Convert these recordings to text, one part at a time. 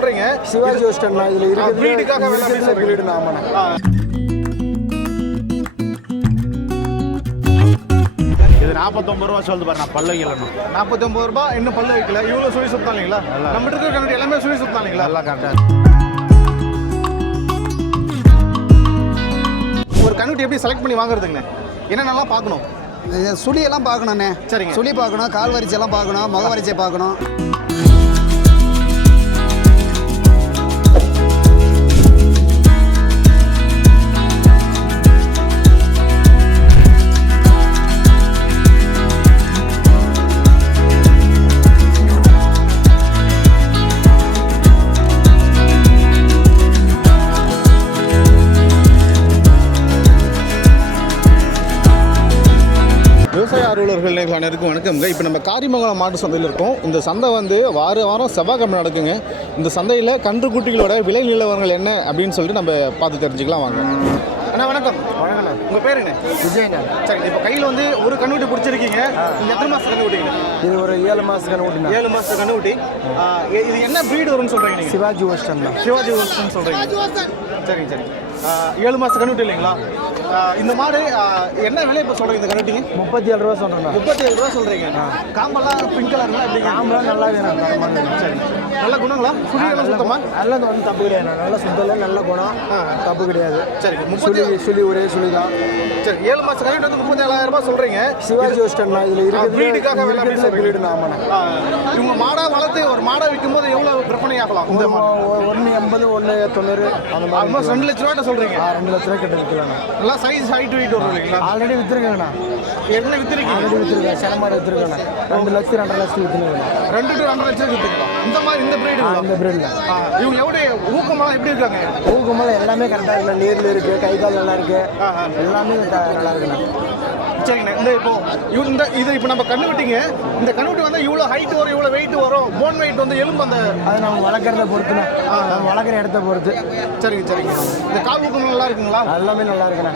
சொல்றீங்க. சிவாஜி ஹோஸ்டன்ல இதுல breed-க்காக வேலை இருக்கிறது சொல்றீங்க. ஆமாண்ணா. இது நாற்பத்தொம்பது ரூபா சொல்லுது பாரு நான் பல்ல இல்லைண்ணா நாற்பத்தொம்பது ரூபாய் இன்னும் பல்லு வைக்கல. இவ்வளோ சுழி சுத்தம் இல்லைங்களா? நம்ம இருக்கிற கண்ணுட்டி எல்லாமே சுழி சுத்தம் இல்லைங்களா? நல்லா கரெக்டாக ஒரு கண்ணுட்டி எப்படி செலக்ட் பண்ணி வாங்குறதுங்கண்ணே? என்னென்னலாம் பார்க்கணும்? சுழியெல்லாம் பார்க்கணுண்ணே சரிங்க. சுழி பார்க்கணும் கால் வரிசையெல்லாம் பார்க்கணும் முக வரிசை பார்க்கணும். விவசாய அலுவலர்கள் அனைவருக்கும் வணக்கம்ங்க இப்போ நம்ம காரிமங்கலம் மாட்டு சந்தையில் இருக்கோம். இந்த சந்தை வந்து வார வாரம் செவ்வாய்க்கிழமை நடக்குங்க. இந்த சந்தையில் கன்றுக்குட்டிகளோட விலை நிலவரங்கள் என்ன அப்படின்னு சொல்லிட்டு நம்ம பார்த்து தெரிஞ்சுக்கலாம் வாங்க. அண்ணா வணக்கம். வணக்கண்ணா. உங்கள் பேருங்க விஜயண்ணா. சரி இப்போ கையில் வந்து ஒரு கண்ணுக்குட்டி பிடிச்சிருக்கீங்க. இது எத்தனை மாதம் கண்ணுக்குட்டிங்க? இது ஒரு ஏழு மாசத்துக்கு ஓட்டினா ஏழு ஆ, இ- இது என்ன ப்ரீடு வரும்னு சொல்கிறீங்க நீங்கள் சிவாஜி ஹோஸ்டன்ல சிவாஜி ஹோல்ஸ்டன் சொல்கிறீங்க சரிங்க சரி ஏழு மாதத்து கண்ணுக்குட்டி இல்லைங்களா? இந்த மாடு என்ன விலை இப்போ சொல்கிறீங்க இந்த கண்ணுட்டிங்க முப்பத்தி ஏழு ரூபா சொல்றேண்ணா முப்பத்தி ஏழு ரூபா சொல்கிறீங்க காம்பெல்லாம் பிங்க் கலர்லாம் எப்படிங்க? ஆம்பளை நல்லா வேணும் சரி. நல்ல குணங்களா? சுழியெல்லாம் சுத்தமா? நல்ல ஒன்றும் தப்பு கிடையாது. நல்ல சுத்தம் நல்ல குணம். தப்பு கிடையாது. சரி சுழி சுழி ஒரே சுழி தான். சரி ஏழு மாசம் கழிட்டு வந்து முப்பத்தி ஏழாயிரம் ரூபாய் சொல்றீங்க. சிவாஜி ஹோஸ்டன்ல இதுல இருக்கிறது சொல்றீங்க. breed ஆமாண்ணா. இவங்க மாடா வளர்த்து ஒரு மாடா விற்கும் போது எவ்வளவு விற்பனை ஆகலாம் இந்த ஒன்று எண்பது ஒன்று தொண்ணூறு அந்த மாதிரி ரெண்டு லட்ச ரூபாய் சொல்றீங்க. ரெண்டு லட்ச ரூபாய் கிட்ட விற்கலாண்ணா. நல்லா சைஸ் ஹைட் வெயிட் வரும் இல்லைங்களா ஆல்ரெடி விற்றுருக்கேங்கண்ணா என்ன வித்துருக்கீங்க? விற்றுருக்கேன் சிலமாரி விற்றுருக்கேண்ணா ரெண்டு லட்சம் ரெண்டரை லட்சம் விற்றுருக்கேன் ரெண்டு டு ரெண்டு லட்சம் வித்துக்கலாம். இந்த மாதிரி இந்த பிரீடு இந்த பிரீடில் இவங்க எப்படி ஊக்கமெல்லாம் எப்படி இருக்காங்க? ஊக்கமெல்லாம் எல்லாமே கரெக்டாக இருக்குண்ணா. நீரில் இருக்கு கை கால் நல்லா இருக்கு. எல்லாமே நல்லா இருக்குண்ணா. சரிங்கண்ணா. இந்த இப்போ இந்த இது இப்போ நம்ம கண்ணு விட்டீங்க. இந்த கண்ணுக்குட்டி வந்து இவ்வளோ ஹைட் வரும் இவ்வளோ வெயிட் வரும். போன் வெயிட் வந்து எலும்பு அந்த அது நம்ம வளர்க்குறத பொறுத்துண்ணா. நம்ம வளர்க்குற இடத்த பொறுத்து. சரிங்க சரிங்க. இந்த கால் ஊக்கம் நல்லா இருக்குங்களா? எல்லாமே நல்லா இருக்குண்ணா.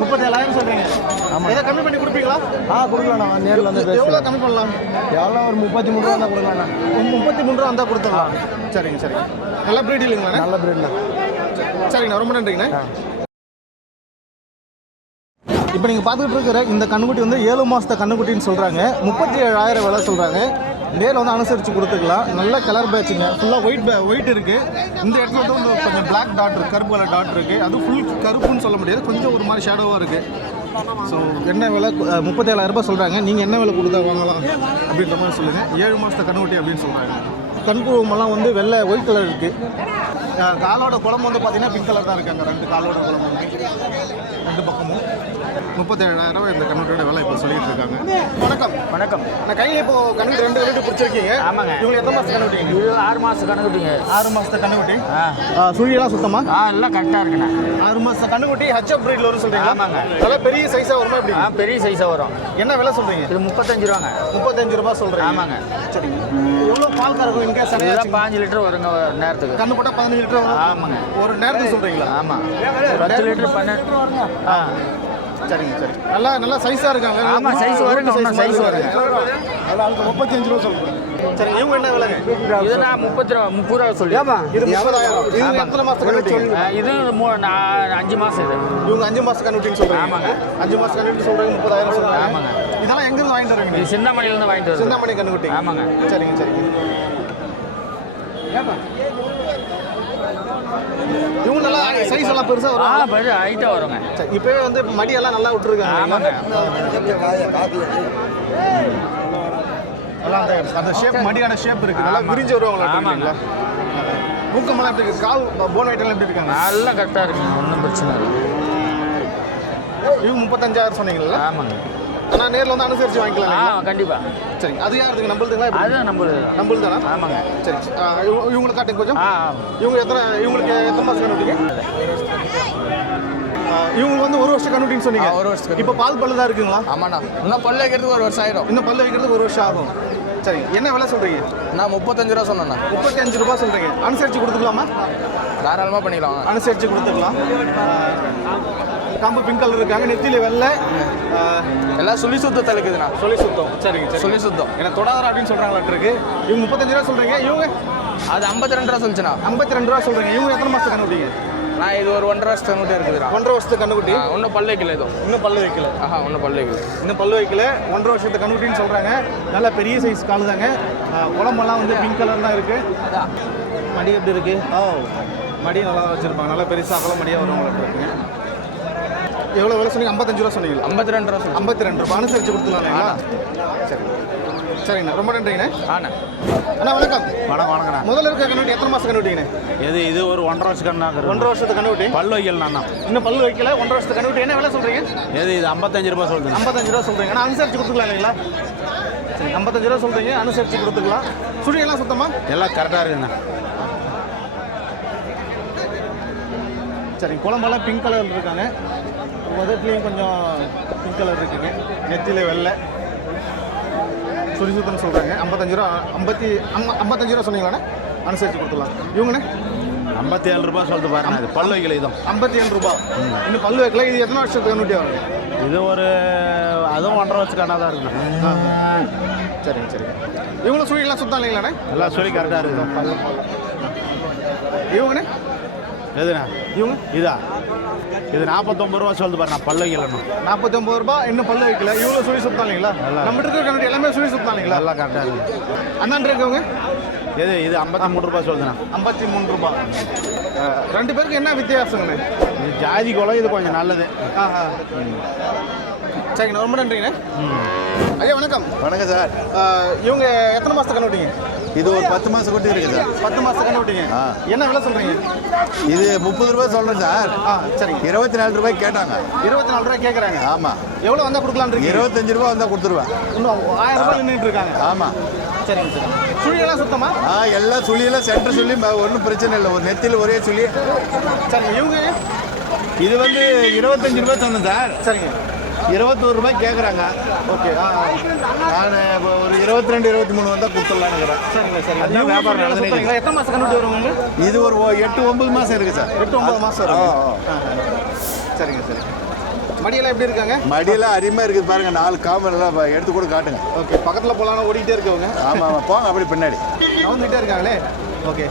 முப்பத்தேழாயிரம் சொல்றீங்க. ஆமாம் எதை கம்மி பண்ணி கொடுப்பீங்களா? ஆ கொடுக்கலாண்ணா நேரில் வந்து எவ்வளோ கம்மி பண்ணலாம்? எவ்வளோ ஒரு முப்பத்தி மூணு ரூபா கொடுக்கலாண்ணா ஒரு முப்பத்தி மூணு ரூபா வந்தால் கொடுத்துடலாம் சரிங்க சரிங்க. நல்ல பிரீட் இல்லைங்களாண்ணா நல்ல பிரீட்ண்ணா சரிங்கண்ணா ரொம்ப நன்றிங்கண்ணா இப்போ நீங்கள் பார்த்துக்கிட்டு இருக்கிற இந்த கண்ணுக்குட்டி வந்து ஏழு மாதத்த கண்ணுக்குட்டின்னு சொல்கிறாங்க முப்பத்தி ஏழாயிரம் விலை சொல்கிறாங்க நேரில் வந்து அனுசரித்து கொடுத்துக்கலாம். நல்ல கலர் பேட்சுங்க ஃபுல்லாக ஒயிட் ஒயிட் இருக்குது இந்த இடத்துல வந்து கொஞ்சம் பிளாக் டாட் இருக்குது கருப்பு கலர் டாட் இருக்குது அது ஃபுல் கருப்புன்னு சொல்ல முடியாது. கொஞ்சம் ஒரு மாதிரி ஷேடோவாக இருக்குது ஸோ என்ன விலை முப்பத்தேழாயிரம் ரூபாய் சொல்கிறாங்க நீங்கள் என்ன விலை கொடுத்தா வாங்கலாம்? அப்படின்ற மாதிரி சொல்லுங்கள் ஏழு மாதத்தை கண்ணுக்குட்டி அப்படின்னு சொல்கிறாங்க கண்குழுமெல்லாம் வந்து வெள்ளை ஒயிட் கலர் இருக்குது காலோட குழம்பு வந்து பார்த்தீங்கன்னா பிங்க் கலர் தான் இருக்காங்க. ரெண்டு காலோட குழம்பு வந்து. ரெண்டு பக்கமும். முப்பத்தேழாயிரம் ரூபாய் இந்த கண்ணுட்டியோட விலை இப்போ சொல்லிட்டு இருக்காங்க. வணக்கம். வணக்கம். நான் கையில் இப்போ கண்ணுட்டி ரெண்டு கண்ணுட்டி பிடிச்சிருக்கீங்க. ஆமாங்க. இவங்க எத்தனை மாதம் கண்ணுட்டிங்க இது ஆறு மாதம் கணக்குட்டிங்க ஆறு மாதத்த கண்ணுக்குட்டி ஆ. சுழியெல்லாம் சுத்தமா? ஆ எல்லாம் கரெக்டாக இருக்குண்ணே. ஆறு மாதத்த கண்ணுக்குட்டி ஹச்அப் பிரீட்ல வரும் சொல்றீங்க ஆமாங்க. நல்லா பெரிய சைஸாக வருமா எப்படி? ஆ பெரிய சைஸாக வரும். என்ன விலை சொல்றீங்க? இது முப்பத்தஞ்சு ரூபாங்க. முப்பத்தஞ்சு ரூபாய் சொல்றீங்க. ஆமாங்க. சரிங்க. பால் கறக்கும் இன்கேஸ் இதெல்லாம் பாஞ்சு லிட்டர் வருங்க ஒரு நேரத்துக்கு. கண்ணு போட்டால் பதினஞ்சு லிட்டர் வரும். ஆமாங்க. ஒரு நேரத்துக்கு சொல்றீங்களா? ஆமாம் பத்து லிட்டர் பன்னெண்டு ஆ. சரிங்க சரி நல்லா நல்லா சைஸாக இருக்காங்க நல்லா ஆமா, size வருங்க, size மாதிரி வருங்க. அதில் அதுக்கு முப்பத்தஞ்சு ரூபா சொல்கிறேன் சரி இவங்க என்ன விலைங்க இது நான் முப்பத்தி ரூபா முப்பது ரூபா சொல்லி இது முப்பதாயிரம். இது எத்தனை மாதம் கண்டுபிடிங்க இது மூ அஞ்சு மாதம் இது. இவங்க அஞ்சு மாதம் கண்டுபிடின்னு சொல்கிறாங்க ஆமாங்க. அஞ்சு மாதம் கண்டுபிடி சொல்கிறாங்க முப்பதாயிரம் சொல்கிறாங்க ஆமாங்க. இதெல்லாம் எங்கேருந்து வாங்கிட்டு வரீங்க? இது சின்னமணிலேருந்து வாங்கிட்டு வருது. சிந்தாமணி கண்டுபிடி ஆமாங்க. சரிங்க சரிங்க. இவங்க நல்லா சைஸ் எல்லாம் பெருசாக ஆ வரும் படி ஹைட்டாக வருங்க. சரி இப்போவே வந்து மடியெல்லாம் நல்லா விட்டுருக்காங்க. ஆமாங்க. நல்லா அந்த ஷேப் மடியான ஷேப் இருக்கு. நல்லா. விரிஞ்சு வருவாங்களா ஆமாங்க. ஊக்கமெல்லாம் எப்படி இருக்கு? கால் போன் ஐட்டம்லாம் எப்படி இருக்காங்க? நல்லா கரெக்டாக இருக்குங்க. ஒன்றும் பிரச்சனை இல்லை. இவங்க முப்பத்தஞ்சாயிரம் சொன்னீங்கல்ல? ஆமாங்க. ஆனால் நேரில் வந்து அனுசரித்து வாங்கிக்கலாம் ஆ? கண்டிப்பாக சரி அது யாருதுங்க? நம்மளுதுங்களா? அதுதான் நம்மளுது நம்மளுது தானா ஆமாங்க. சரி. இவங்க- இவங்களுக்கு காட்டுங்க கொஞ்சம். இவங்க எத்தனை இவங்களுக்கு எத்தனை மாதம் கண்டுபிடிங்க இவங்களுக்கு வந்து ஒரு வருஷம் கண்டுபிடின்னு சொன்னீங்க. ஒரு வருஷத்துக்கு இப்போ பால் பல்லு தான் இருக்குங்களா? ஆமாண்ணா. இன்னும் பல்லு வைக்கிறதுக்கு ஒரு வருஷம் ஆயிடும் இன்னும் பல்லு வைக்கிறதுக்கு ஒரு வருஷம் ஆகும். சரி என்ன விலை சொல்றீங்க? நான் முப்பத்தஞ்சு ரூபா சொன்னேண்ணா. முப்பத்தி அஞ்சு ரூபாய் சொல்றீங்க. அனுசரிச்சு கொடுத்துக்கலாமா? தாராளமாக பண்ணிக்கலாம் அனுசரிச்சு கொடுத்துக்கலாம். காம்பு பிங்க் கலர் இருக்காங்க. நெத்தியில வெள்ளை. எல்லாம் சுழி சுத்தத்தில் இருக்குதுண்ணா சொல்லி சுத்தம். சரிங்க சரி சுழி சுத்தம். ஏன்னா தொடாதரா அப்படின்னு சொல்றாங்களாட்டு இருக்கு இவங்க முப்பத்தஞ்சு ரூபா சொல்றீங்க. இவங்க? அது ஐம்பத்தி ரெண்டு ரூபா சொல்லிச்சுண்ணா. ஐம்பத்தி ரெண்டு ரூபா சொல்றீங்க. இவங்க எத்தனை மாசத்துக்கு கண்டுபிடிங்க? நான் இது ஒரு ஒன்றரை வருஷத்துக்கு மட்டும் இருக்குதுண்ணா. ஒன்றரை வருஷத்துக்கு ஆ, இன்னும் பல்லு வைக்கல ஏதோ இன்னும் பல்லு வைக்கல. ஆஹா இன்னும் பல்லு வைக்கல. இன்னும் பல்லு வைக்கல. ஒன்றரை வருஷத்துக்கு கண்டுபிடின்னு சொல்றாங்க. நல்ல பெரிய சைஸ் கால் தாங்க ஆ, குழம்பெல்லாம் வந்து பிங்க் கலர் தான் இருக்கு. மடி எப்படி இருக்கு? ஓ. மடி நல்லா வச்சிருப்பாங்க. நல்லா பெருசாக மடியாக வருவாங்க இருக்குங்க எவ்வளோ விலை சொன்னீங்க? ஐம்பத்தஞ்சு ரூபா சொன்னீங்களா ஐம்பத்தி ரெண்டு ரூபா சொல்லி ஐம்பத்தி ரெண்டு ரூபாய் அனுசரிச்சு கொடுத்துலாங்களா சரி சரிங்கண்ணா. ரொம்ப நன்றிங்கண்ணே. ஆண்ணா அண்ணா வணக்கம். வணக்கம் வணக்கண்ணா முதல்ல இருக்க கண்டுபிடி எத்தனை மாதம் கண்டுபிடிங்கண்ணே எது இது ஒரு ஒன்றரை வருஷம் கண்ணாக்குறது ஒன்றரை வருஷத்துக்கு கண்டுபிடி பல்லு வைக்கலண்ணா இன்னும் பல்லு வைக்கல. ஒன்றரை வருஷத்துக்கு கண்டுபிடி என்ன விலை சொல்றீங்க? எது இது ஐம்பத்தஞ்சு ரூபாய் சொல்லுங்க ஐம்பத்தஞ்சு ரூபா சொல்றீங்க. ஆனால் அனுசரிச்சு கொடுத்துக்கலாம் இல்லைங்களா? சரி ஐம்பத்தஞ்சு ரூபா சொல்றீங்க. அனுசரிச்சு கொடுத்துக்கலாம். சுழி எல்லாம் சுத்தமா? எல்லாம் கரெக்டாக இருக்குண்ணா. சரி குழம்பெல்லாம் பிங்க் கலர் இருக்காங்க. உதட்டுலேயும் கொஞ்சம் பிங்க் கலர் இருக்குங்க. நெத்தியில வெள்ளை. சுழி சுத்தம் சொல்கிறாங்க ஐம்பத்தஞ்சு ரூபா ஐம்பத்தி ஐம்ப ஐம்பத்தஞ்சு ரூபா சொன்னீங்களாண்ணே? அனுசரிச்சு கொடுத்துலாம் இவங்கண்ணே? ஐம்பத்தி ஏழு ரூபாய் சொல்லிட்டு பாருங்க. இது பல்லு வைக்கல இதுவும் ஐம்பத்தி ஏழு ரூபா. இன்னும் பல்லு வைக்கல. இது எத்தனை வருஷத்துக்கு கண்டுபிடி வருங்க இது ஒரு அதுவும் ஒன்றரை வருஷம் கண்ணா தான் இருக்குண்ணா. சரிங்க சரிங்க. இவங்களும் சுழியெல்லாம் சுத்தம் இல்லைங்களாண்ணே? எல்லாம் சொல்லி கரெக்டாக இருக்குது இவங்கண்ணே? எதுண்ணா இவங்க? இதா? இது நாற்பத்தொம்பது ரூபா சொல்லுது பாருண்ணா பல்லு வைக்கலண்ணா நாற்பத்தி ஒம்பது ரூபா? இன்னும் பல்லு வைக்கல. இவ்வளோ சுழி சுத்தம் இல்லைங்களா நம்ம இருக்கிற எல்லாமே சுழி சுத்தம் இல்லைங்களா எல்லாம் கரெக்டாக இருக்குது அண்ணன் இருக்கவங்க? எது இது ஐம்பத்தி மூணு ரூபாய் சொல்லுதுண்ணா. ஐம்பத்தி மூணு ரூபா. ரெண்டு பேருக்கு என்ன வித்தியாசங்கண்ணே இது ஜாதி குலம் இது கொஞ்சம் நல்லது. ஆஹா. சரிங்கண்ணா ரொம்ப நன்றிங்கண்ணே ஐயா வணக்கம். வணக்கம் சார். இவங்க எத்தனை மாதத்துக்கு கண்டுபிடிங்க? இது ஒரு பத்து மாதம் குட்டி இருக்கு சார். பத்து மாதத்துக்கு கண்டுபிடிங்க. என்ன விலை சொல்கிறீங்க இது முப்பது ரூபாய் சொல்கிறேன் சார். ஆ சரிங்க. இருபத்தி நாலு ரூபாய் கேட்டாங்க. இருபத்தி நாலு ரூபாய் கேட்குறாங்க ஆமாம் எவ்வளோ வந்தால் இருக்கீங்க? இருபத்தஞ்சு ரூபாய் வந்தால் கொடுத்துருவேன். இன்னும் ஆயிரம் ரூபாய் நின்றுட்டு இருக்காங்க. ஆமாம் சரிங்க சரிங்க. சுழியெல்லாம் சுத்தமா? ஆ எல்லாம் சுழியெல்லாம் சென்டர் சொல்லி ஒன்றும் பிரச்சனை இல்லை. ஒரு நெத்தியில் ஒரே சுழி. சரிங்க இவங்க? இது வந்து இருபத்தஞ்சு ரூபாய் சொன்னேன் சார். சரிங்க. இருபத்தோரு ரூபாய் கேட்குறாங்க ஓகே நான் இப்போ ஒரு இருபத்தி ரெண்டு இருபத்தி மூணு வந்தால் கொடுத்துடலான்னுக்கிறேன் சரிங்க. வியாபாரம் சுத்தங்களா? எத்தனை மாதம் கண்டுபிடி வருவாங்க இது ஒரு எட்டு ஒன்பது மாதம் இருக்குது சார். எட்டு ஒன்பது மாதம். சரிங்க சரிங்க. மடியெல்லாம் எப்படி இருக்காங்க? மடியெல்லாம் அருமையாக இருக்குது பாருங்க. நாலு காமெல்லாம் எடுத்து கூட காட்டுங்க. ஓகே பக்கத்தில் போகலாம் ஓடிக்கிட்டே இருக்கவங்க. ஆமாம் ஆமாம் போங்க அப்படி பின்னாடி. நவுந்துகிட்டே இருக்காங்களே? ஓகே.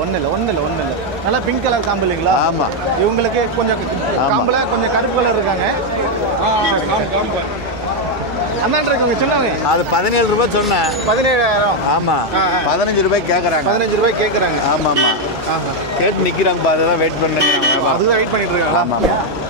ஒன்றும் இல்லை ஒன்றும் இல்லை ஒன்றும் இல்லை. நல்லா பிங்க் கலர் காம்பு இல்லைங்களா? ஆமாம் இவங்களுக்கு கொஞ்சம் காம்பில் கொஞ்சம் கருப்பு கலர் இருக்காங்க. அண்ணான் இருக்கவங்க சொன்னாங்க அது பதினேழு ரூபாய் சொன்னேன். பதினேழாயிரம். ஆமா. பதினஞ்சு ரூபாய் கேட்குறாங்க பதினஞ்சு ரூபாய் கேட்குறாங்க ஆமா ஆமா. கேட்டு நிக்கிறாங்க பாரு தான் வெயிட் பண்ணுறாங்க அதுதான் வெயிட் பண்ணிட்டு ஆமா.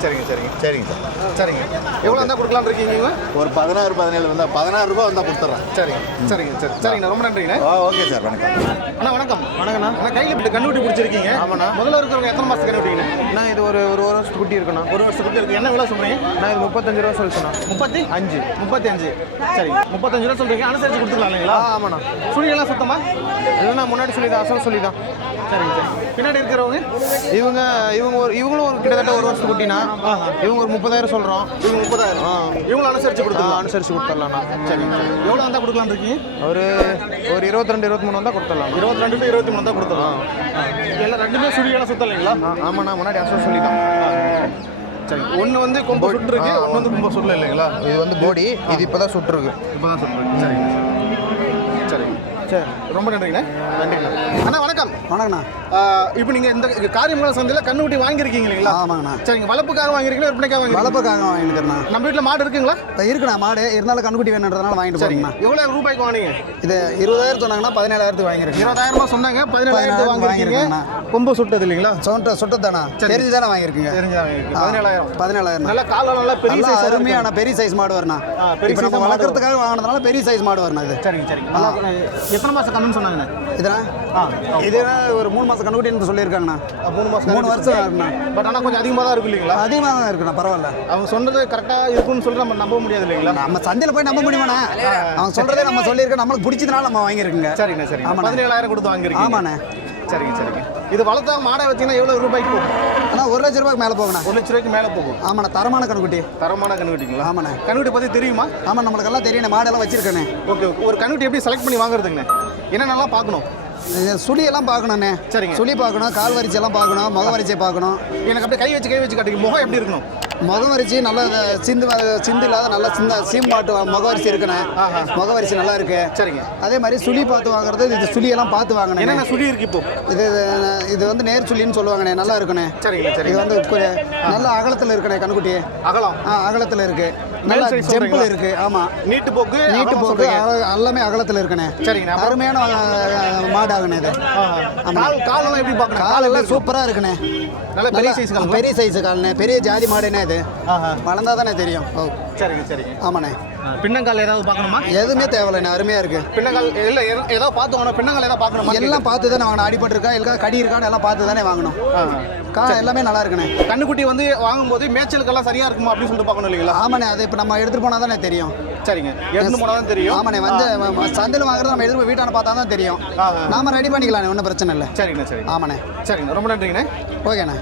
சரிங்க சரிங்க. சரிங்க சார். சரிங்க. எவ்வளோ இருந்தால் இருக்கீங்க? ஒரு பதினாறு பதினேழு வந்தா பதினாறு ரூபாய் வந்தா கொடுத்துட்றேன் சரிங்க சரிங்க சரி. சரிங்கண்ணா ரொம்ப நன்றிங்கண்ணா. Oh okay sir. வணக்கம். அண்ணா வணக்கம். வணக்கண்ணா. அண்ணா கையில் இப்படி கண்டுபிடி பிடிச்சிருக்கீங்க. ஆமாண்ணா. முதல்ல இருக்கிறவங்க எத்தனை மாதத்துக்கு கண்டுபிடிங்கண்ணா அண்ணா இது ஒரு ஒரு வருஷம் குட்டி இருக்குண்ணா. ஒரு வருஷத்துக்கு இருக்கு. என்ன விலை சொல்கிறீங்க நான் இது முப்பத்தஞ்சு ரூபா சொல்லிச்சுண்ணா முப்பத்தி? அஞ்சு. முப்பத்தி அஞ்சு சரிங்க முப்பத்தஞ்சு ரூபா சொல்கிறீங்க அனுசரிச்சு கொடுத்துக்கலாம் இல்லைங்களா? ஆமாண்ணா. சுழியெல்லாம் சுத்தமா? இல்லைண்ணா முன்னாடி சொல்லி தான் அசல் சொல்லி தான் சரிங்க சரி. பின்னாடி இருக்கிறவங்க? இவங்க இவங்க ஒரு இவங்களும் ஒரு கிட்டத்தட்ட ஒரு வருஷம் குட்டினா இவங்க ஒரு முப்பதாயிரம் சொல்கிறோம் இவங்க முப்பதாயிரம். இவங்களும் அனுசரிச்சு கொடுத்துக்கலாம். அனுசரித்து கொடுத்துடலாண்ணா. சரிங்க சரி. எவ்வளோ வந்தால் கொடுக்கலான்னு இருக்கீங்க? ஒரு ஒரு இருபத்தி ரெண்டு இருபத்தி மூணு வந்தால் கொடுத்துடலாம் இருபத்தி ரெண்டு டு இருபத்தி மூணு தான் கொடுத்துக்கலாம் எல்லாம் ரெண்டுமே சுழியெல்லாம் சுத்தம் இல்லைங்களா ஆமாண்ணா முன்னாடி அசல் சொல்லி தான் சரி. ஒன்று வந்து கொம்பு சுட்டு இருக்கு ஒன்று வந்து கொம்பு சுடல இல்லைங்களா? இது வந்து போடி இது இப்போ தான் சுட்டுருக்கு. இப்போ தான் சுட்டு சரிங்க சரிங்க சரி ரொம்ப நன்றிங்கண்ணே. நன்றிங்கண்ணா. அண்ணா வணக்கம். வணக்கண்ணா. இப்போ நீங்கள் இந்த காரியமங்கலம் சந்தையில் கண்ணுக்குட்டி வாங்கியிருக்கீங்க இல்லைங்களா? ஆமாங்கண்ணா. சரிங்க வளர்ப்புக்காக வாங்கியிருக்கீங்களா விற்பனைக்காக வாங்கிருக்கீங்களா வளர்ப்புக்காக வாங்கிட்டுருண்ணா நம்ம வீட்டில் மாடு இருக்குங்களா? இப்போ இருக்குண்ணா மாடு. இருந்தாலும் கண்ணுக்குட்டி வேணுன்றதுனால வாங்கிட்டு சரிங்க போறீங்கண்ணா. எவ்வளோ ரூபாய்க்கு வாங்கினீங்க? இது இருபதாயிரம் சொன்னாங்கன்னா பதினேழாயிரத்துக்கு வாங்கியிருக்கேன். இருபதாயிரம் சொன்னாங்க பதினேழாயிரத்து பதினேழாயிரத்துக்கு வாங்கிருக்கீங்க வாங்கியிருக்கேண்ணா. கொம்பு சுட்டது இல்லைங்களா? சொன்ன சுட்டதானா. தெரிஞ்சு தானே வாங்கியிருக்கீங்க. தெரிஞ்சு பதினேழாயிரம். பதினேழாயிரம் நல்ல காலம் நல்லா பெரிய அருமையான. பெரிய சைஸ் மாடு வரணும் இப்போ நம்ம வளர்க்குறதுக்காக வாங்கினதுனால பெரிய சைஸ் மாடு வரணும் இது. சரிங்க சரிங்க. எத்தனை மாசம் கண்ணுன்னு சொன்னாங்கண்ணே இதுனா ஆ. இது ஒரு மூணு மாதம் கண்ணுக்குட்டின்னு சொல்லியிருக்காங்கண்ணா. மூணு மாசம் மூணு வருஷம் இருக்குண்ணா பட் ஆனால் கொஞ்சம் அதிகமாக தான் இருக்கு இல்லைங்களா? அதிகமாக தான் இருக்குண்ணா பரவாயில்ல. அவங்க சொன்னது கரெக்டாக இருக்குன்னு சொல்லி நம்ம நம்ப முடியாது இல்லைங்களா? நம்ம சந்தையில் போய் நம்ப முடியுமாண்ணா? அவன் சொல்கிறதே நம்ம சொல்லியிருக்கோம் நம்மளுக்கு பிடிச்சதுனால நம்ம வாங்கியிருக்குங்க. சரிங்க ஆமாண்ணே. பதினேழாயிரம் கொடுத்து வாங்கிருக்கீங்க ஆமாண்ணே. சரிங்க சரிங்க. இது வளர்த்தா மாடை வச்சீங்கன்னா எவ்வளோ ரூபாய்க்கு போகும்? ஆனால் ஒரு லட்ச ரூபாய்க்கு மேலே போகண்ணா ஒரு லட்ச ரூபாய்க்கு மேலே போகும். ஆமாண்ணா தரமான கண்ணுக்குட்டி. தரமான கண்ணுக்குட்டிங்களா? ஆமாண்ணே. கண்ணுக்குட்டி பற்றி தெரியுமா? ஆமாம் நம்மளுக்கெல்லாம் தெரியும் மாடெல்லாம் வச்சிருக்கேனே. ஓகே ஒரு கண்ணுக்குட்டி எப்படி செலக்ட் பண்ணி வாங்குறதுங்கண்ணே? என்னென்னலாம் பார்க்கணும்? சுழியெல்லாம் பார்க்கணுண்ணே சரிங்க. சுழி பார்க்கணும் கால் வரிசை எல்லாம் பார்க்கணும் முக வரிசை பார்க்கணும். எனக்கு அப்படியே கை வச்சு கை வச்சு காட்டுங்க. முகம் எப்படி இருக்கணும்? முகம் வரிசை நல்லா இது சிந்து சிந்து இல்லாத நல்லா சிந்த சீம்பாட்டு முக வரிசை இருக்குண்ணே. முக வரிசை நல்லா இருக்கு. சரிங்க. அதே மாதிரி சுழி பார்த்து வாங்குறது இது சுழியெல்லாம் பார்த்து வாங்கினேன் என்னென்ன சுழி இருக்கு இப்போ? இது இது- இது வந்து நேர் சுழின்னு சொல்லுவாங்கண்ணே. நல்லா இருக்குண்ணே. சரிங்க இது சரிங்க வந்து நல்ல அகலத்தில் இருக்குண்ணே கண்ணுக்குட்டி. அகலம்? ஆ அகலத்தில் இருக்கு. நல்லா சொல்றீங்களா? இருக்கு ஆமாம் நீட்டு போக்கு நீட்டு போக்கு எல்லாமே அகலத்தில் இருக்குண்ணே. சரிங்க அருமையான அஹ், மாடு ஆகுண்ணே இது. காலெல்லாம் எப்படி பார்க்கணும் கால் காலெல்லாம் எல்லாம் சூப்பராக இருக்குண்ணே. நல்ல பெரிய சைஸ் கால் பெரிய சைஸ் கால்ண்ணே பெரிய ஜாதி மாடுண்ணே இது. வளர்ந்தா தானே தெரியும். ஓ. சரிங்க சரிங்க. ஆமாண்ணே. பின்னங்கால் ஏதாவது பார்க்கணுமா? எதுவுமே தேவையில்லைண்ணே அருமையாக இருக்கு. பின்னங்கால் இல்ல ஏதாவது பார்த்து வாங்கணும் பின்னங்கால் ஏதாவது பார்க்கணுமா? எல்லாம் பார்த்து தானே வாங்கணும். அடிபட்டு இருக்கா இல்லை கடி இருக்கான்னு எல்லாம் பார்த்து தானே வாங்கணும். கா எல்லாமே நல்லா இருக்குண்ணே. கண்ணுக்குட்டி வந்து வாங்கும்போது மேய்ச்சலுக்கெல்லாம் சரியா இருக்குமா அப்படின்னு சொல்லிட்டு பார்க்கணும் இல்லைங்களா? ஆமாண்ணே அது இப்போ நம்ம எடுத்துகிட்டு போனால் தானே தெரியும். சரிங்க. எடுத்து போனால் தான் தெரியும். ஆமாண்ணே வந்து சந்தையில் வாங்குறது நம்ம எடுத்து போய் வீட்டான பார்த்தா தான் தெரியும். நாம ரெடி பண்ணிக்கலாண்ணே ஒன்றும் பிரச்சனை இல்லை. சரிங்கண்ணா சரிங்க ஆமாண்ணே. சரிங்கண்ணா ரொம்ப நன்றிங்கண்ணே. ஓகேண்ணே.